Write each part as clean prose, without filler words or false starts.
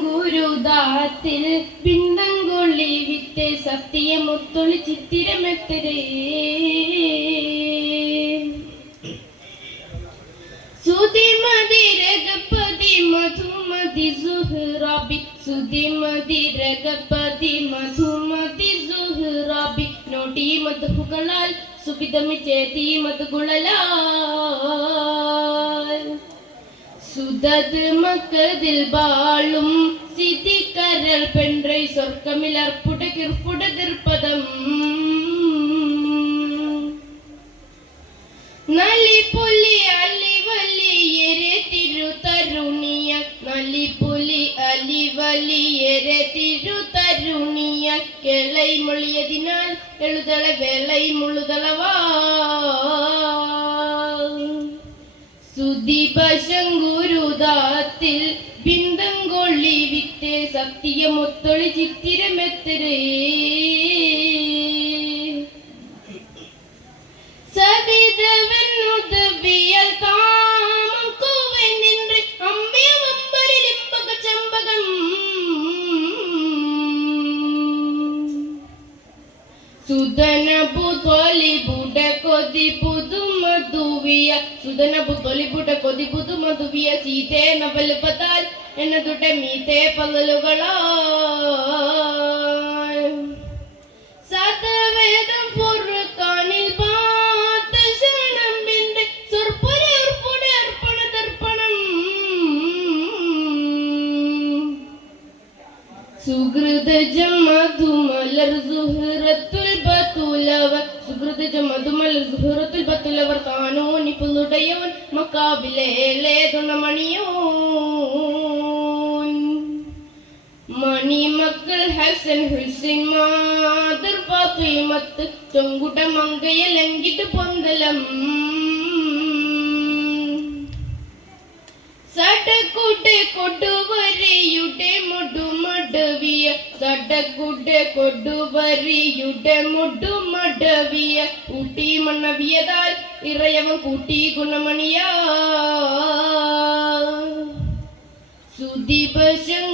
സുദീപശങ്കുരുദാത്തിൽ ബിന്ദംകൊള്ളി വിത്തെ സത്യമൊത്തൊളി ചിത്തിരമെത്തരേ സുതിമതി രഗപതി Madhumathi Suhrabi സുതിമതി രഗപതി Madhumathi Suhrabi naughty മധുകളാൽ സുബിതമിച്ചേതി മധുകുളലാൽ സുദത് മക്കതിൽ ബാളും സിതികരൽ പെൺറൈ സ്വർക്കമിൽ അർപ്പുട കിർപ്പുട ദർപ്പദം നലിപുലി അലിവലിയരെ തിരുതരുണിയ നലിപുലി അലിവലിയരെ തിരുതരുണിയ കിളൈ മൊഴിയതിനാൽ എഴുതള വേളൈ മുഴുതളവാ സുദീപശങ്കുരുദാത്തിൽ ബിന്ദംകൊള്ളി വിത്തെ സത്യമൊത്തൊളി ചിത്തിരമെത്തരേ സവിതവനുദവിയൽ കാമം കൂവെന്നിன்று അമ്പിയ വമ്പരിലിപ്പക ചമ്പകം സുദനബു തൊലിബുട കൊതിപുതു മധുവിയ സുദനബു തൊലിബുട കൊതിപുതു മധുവിയ സീതേ നവൽപതാൽ എന്നതുട മീതേ പകലുകളാ സതവേദം ഫുർഖാനിൽ സുഹൃദജം മധുമലർ സുഹൃത്തുൽ ബത്തുലവർ സുഹൃദജം മധുമലർ സുഹൃത്തുൽ ബത്തുലവർ താനോ നിപുളുടയോൻ മക്കാബിലേലെ തുണമണിയോൻ മണിമക്കൾ ഹസൻ ഹുസൈൻ മാതർ ഫാത്തിമത്ത് ചൊങ്കുട മങ്കയലങ്കിട്ട് പൊന്തലം സടകുടെ കൊടുവരിയുടെ മുടുമടവിയ സടകുടെ കൊടുവരിയുടെ മുടുമടവിയ കൂട്ടി മണ്ണവിയതാൽ ഇറയവൻ കൂട്ടി ഗുണമണിയാ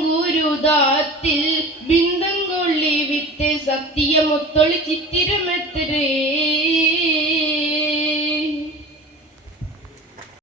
സുദീപശങ്കുരുദാത്തിൽ ബിന്ദംകൊള്ളി വിത്തെ സത്യമൊത്തൊളി ചിത്തിരമെത്തരേ